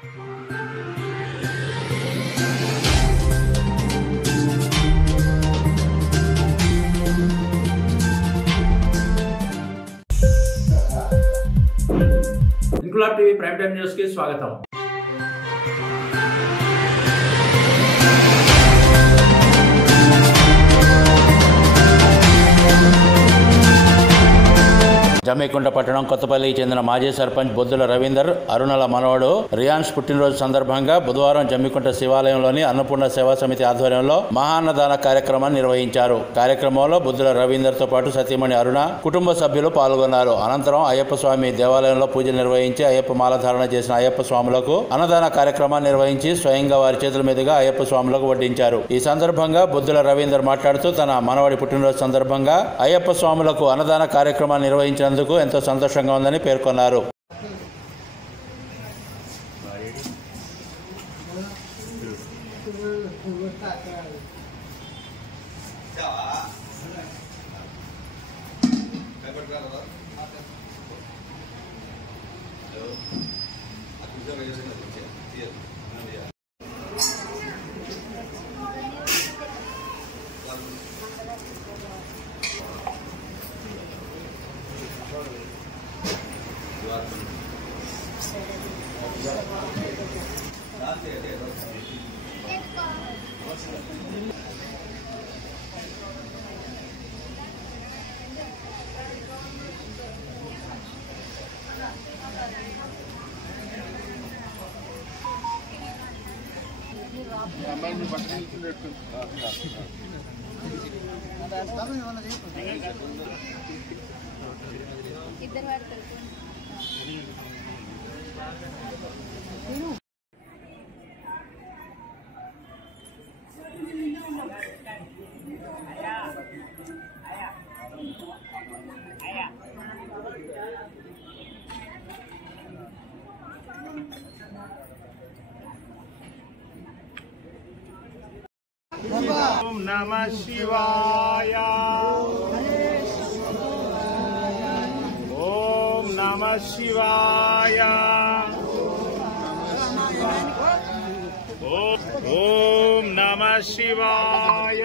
Inquilab TV prime time news కి స్వాగతం। జమ్మికుంట పట్టణం కొత్తపల్లికి చెందిన మాజీ సర్పంచ్ బొద్దుల రవీందర్ అరుణల మనవడు రియాన్స్ పుట్టినరోజు సందర్భంగా బుధవారం జమ్మికుంట శివాలయంలోని అన్నపూర్ణ సేవా సమితి ఆధ్వర్యంలో మహాన్నదాన కార్యక్రమాన్ని నిర్వహించారు। కార్యక్రమంలో బొద్దుల రవీందర్ తో పాటు సతీమణి అరుణ కుటుంబ సభ్యులు పాల్గొన్నారు। అనంతరం అయ్యప్ప స్వామి దేవాలయంలో పూజలు నిర్వహించి అయ్యప్ప మాలధారణ చేసిన అయ్యప్ప స్వాములకు అన్నదాన కార్యక్రమాన్ని నిర్వహించి స్వయంగా వారి చేతుల మీదుగా అయ్యప్ప స్వాములకు వడ్డించారు। ఈ సందర్భంగా బొద్దుల రవీందర్ మాట్లాడుతూ తన మనవడి పుట్టినరోజు సందర్భంగా అయ్యప్ప స్వాములకు అన్నదాన కార్యక్రమాన్ని నిర్వహించిన ఎంతో సంతోషంగా ఉందని పేర్కొన్నారు। ओम नमः शिवाय ओम नमः शिवाय ओम नमः शिवाय।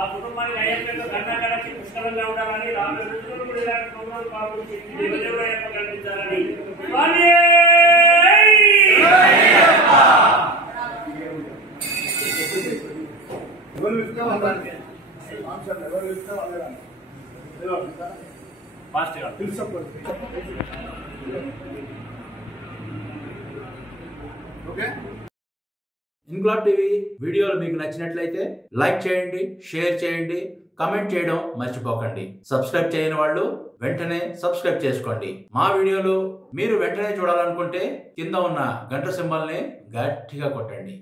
ఆ కుటుంబానికి అయ్యప్ప కర్ణాటకకి పుష్కలంగా ఉండాలని రాబోయే రోజుల్లో కూడా ఇలాంటి ప్రోగ్రాంలు పాల్గొని దేవదేవుడు అయ్యప్ప కల్పించాలని ఇంక్లాబ్ టీవీ వీడియోలు మీకు నచ్చినట్లయితే లైక్ చేయండి, షేర్ చేయండి, కామెంట్ చేయడం మర్చిపోకండి। సబ్స్క్రైబ్ చేయని వాళ్ళు వెంటనే సబ్స్క్రైబ్ చేసుకోండి। మా వీడియోలు మీరు వెంటనే చూడాలనుకుంటే కింద ఉన్న గంట సింబల్ని గట్టిగా కొట్టండి।